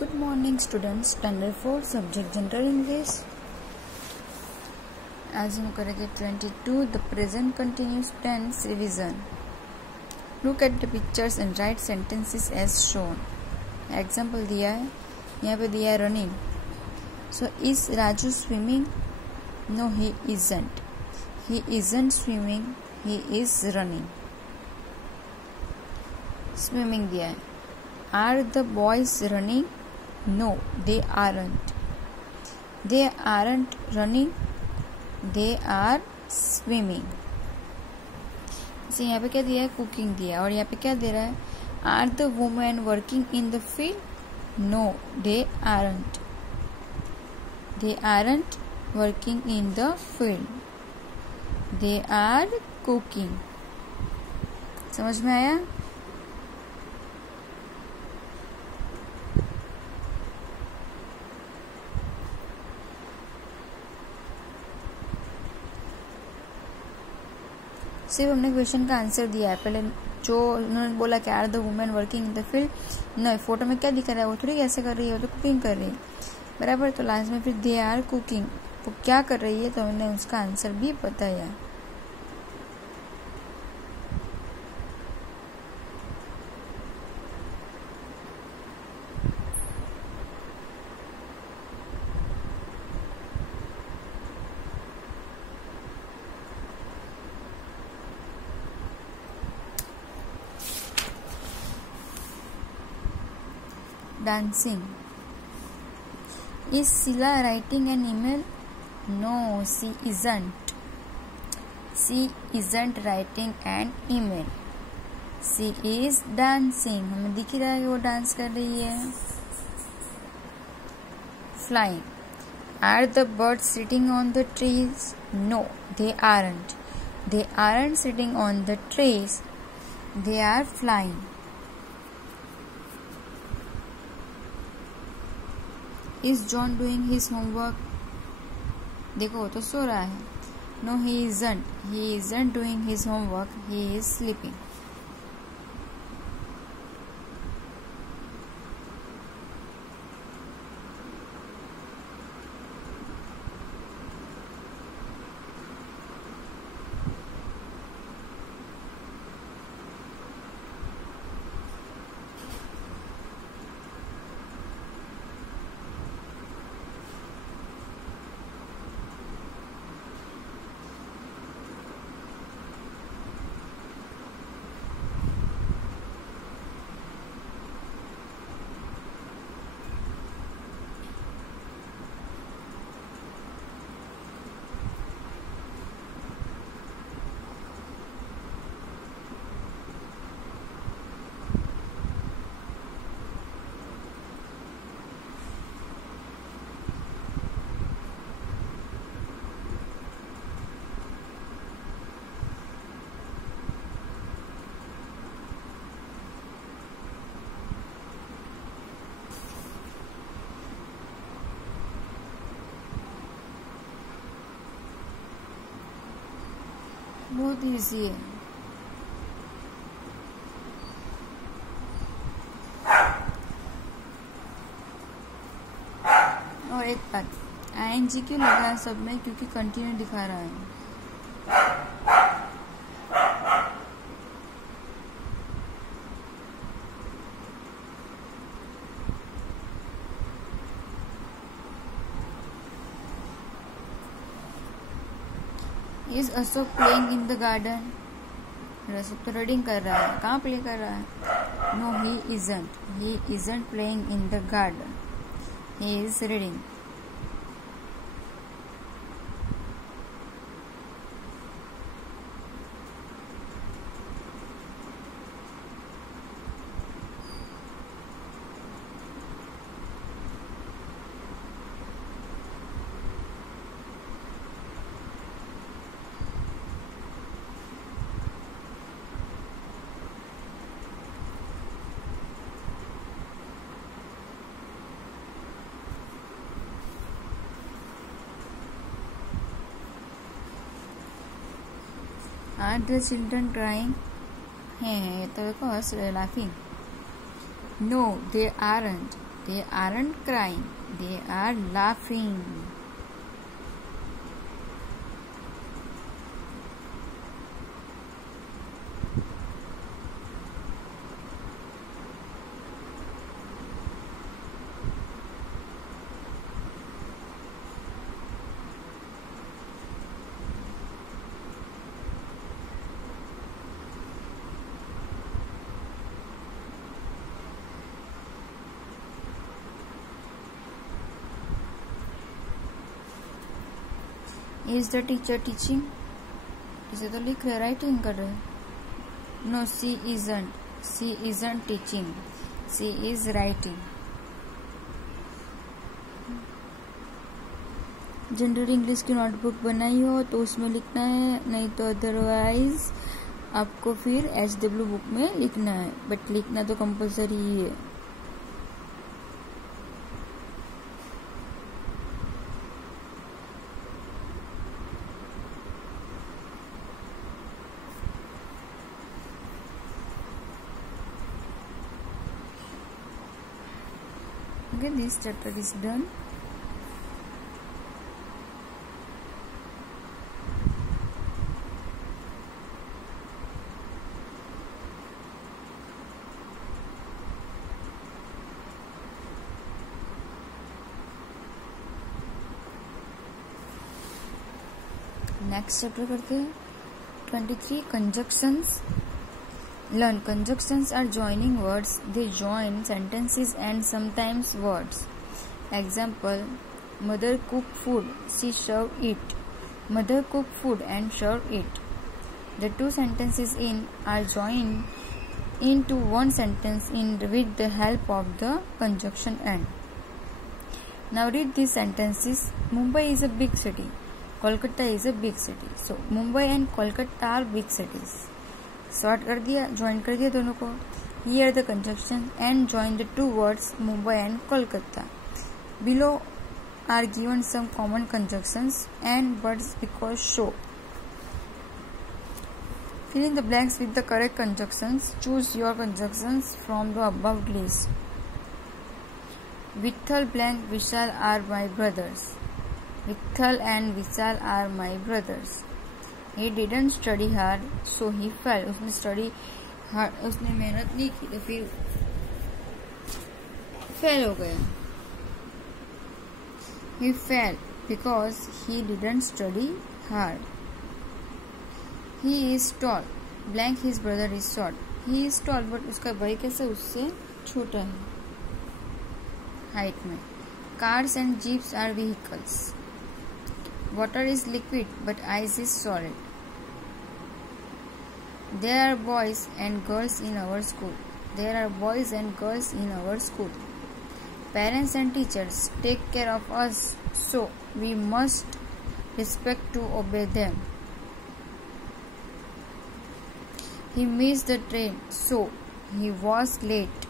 Good morning students, standard 4 subject general English. आज हम करेंगे 22 the present continuous tense revision. Look at the pictures and write sentences as shown. Example दिया है, यहाँ पे दिया है running. So is Raju swimming? No, he isn't. He isn't swimming. He is running. Swimming दिया है. Are the boys running? No, they aren't. They aren't running. They are swimming. इसे यहाँ पे क्या दिया है? कुकिंग दिया है. और यहाँ पे क्या दे रहा है? Are the women working in the field? No, they aren't. They aren't working in the field. They are cooking. समझ में आया? सिर्फ हमने क्वेश्चन का आंसर दिया है. पहले जो उन्होंने बोला कि are the women working in the field, नहीं फोटो में क्या दिख रहा है, वो थोड़ी कैसे कर रही है, वो तो कुकिंग कर रही है बराबर. तो लास्ट में फिर दे आर कुकिंग, वो क्या कर रही है, तो हमने उसका आंसर भी बताया. Dancing. Is Sheila writing an email? No, she isn't. She isn't writing an email. She is dancing. हमें दिख रहा है कि वो डांस कर रही है. Flying. Are the birds sitting on the trees? No, they aren't. They aren't sitting on the trees. They are flying. Is John doing his homework? देखो वो तो सो रहा है. No, he isn't. He isn't doing his homework. He is sleeping. बहुत easy है. और एक बात, ING क्यों लगा है सब में? क्योंकि कंटिन्यू दिखा रहा है. Is Ashok playing in the garden? Ashok तो रीडिंग कर रहा है. कहाँ प्ले कर रहा है? No, he isn't. He isn't playing in the garden. He is reading. Are the children crying? हैं तो देखो हंस रहे, laughing. No, they aren't. They aren't crying. They are laughing. Is the teacher teaching? इसे तो लिख रहे, राइटिंग कर रहे. No, she isn't. She isn't teaching. She is writing. General English की नोटबुक बनाई हो तो उसमें लिखना है, नहीं तो अदरवाइज आपको फिर HW बुक में लिखना है, बट लिखना तो कंपलसरी ही है. Okay, this chapter is done. Next chapter करते हैं 23 conjunctions. Learn conjunctions are joining words. They join sentences and sometimes words. Example: Mother cooked food. She served it. Mother cooked food and served it. The two sentences are joined into one sentence with the help of the conjunction and. Now read these sentences. Mumbai is a big city. Kolkata is a big city. So Mumbai and Kolkata are big cities. Short कर दिया, join कर दिया दोनों को. Here the conjunction and join the two words Mumbai and Kolkata. Below are given some common conjunctions and words because show. Fill in the blanks with the correct conjunctions. Choose your conjunctions from the above list. Vithal blank Vishal are my brothers. Vithal and Vishal are my brothers. He didn't study hard, so he fell. उसने मेहनत नहीं की तो फिर fail हो गया. He fell because he didn't study hard. He is tall. Blank his brother is short. He is tall, but उसका भाई कैसे उससे छोटा है हाइट में. Cars and jeeps are vehicles. Water is liquid, but ice is solid. There are boys and girls in our school. There are boys and girls in our school. Parents and teachers take care of us, so we must respect to obey them. He missed the train, so he was late.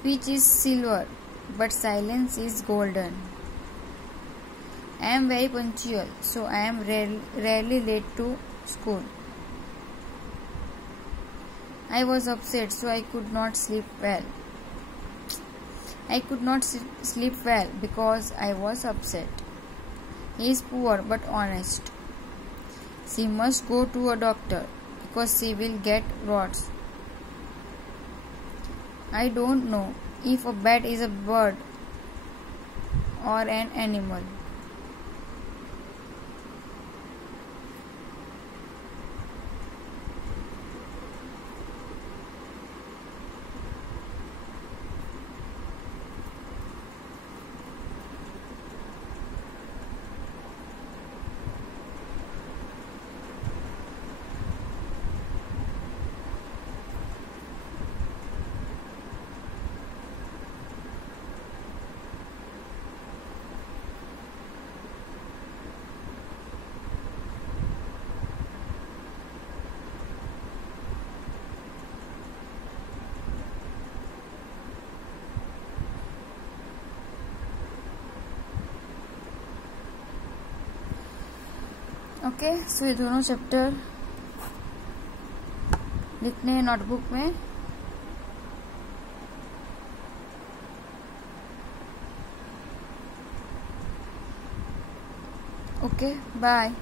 Speech is silver, but silence is golden. I am very punctual, so I am rarely late to school. I was upset, so I could not sleep well. I could not sleep well because I was upset. He is poor but honest. She must go to a doctor because she will get warts. I don't know if a bat is a bird or an animal. Okay, so ये दोनों chapter लिखने हैं notebook में. Okay, bye.